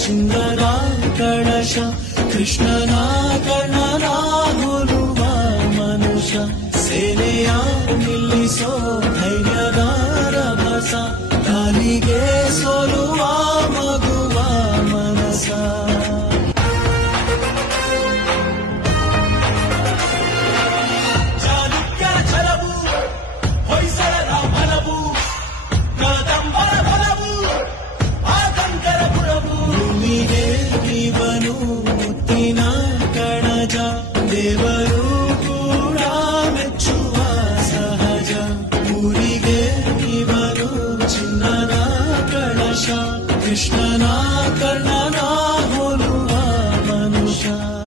ಚಿನ್ನದ ಕಳಶ ಕೃಷ್ಣನ ಕರ್ಣನ ಹೋಲುವ ಮನುಷ್ಯ ಸೇನೆಯ ನಿಲ್ಲಿಸೋ ಧೈರ್ಯದ ರಭಸ ಗಾಲಿಗೆ ಸೋಲುವ ಮಗುವ ಮನಸ ಚಾಲುಕ್ಯರ ಛಲವು ಹೊಯ್ಸಳರ ಬಲವು ಕದಂಬರ ಬಲವು ಆತಂಕರ ಬುಡವು ಭೂಮಿಗೆ ಇವನು ಮುತ್ತಿನ ಕಣಜ ದೇವರು ಕೂಡ ಮೆಚ್ಚುವ ಸಹಜ ಊರಿಗೆ ಇವನು ಚಿನ್ನದ ಕಳಶ ಕೃಷ್ಣನ ಕರ್ಣ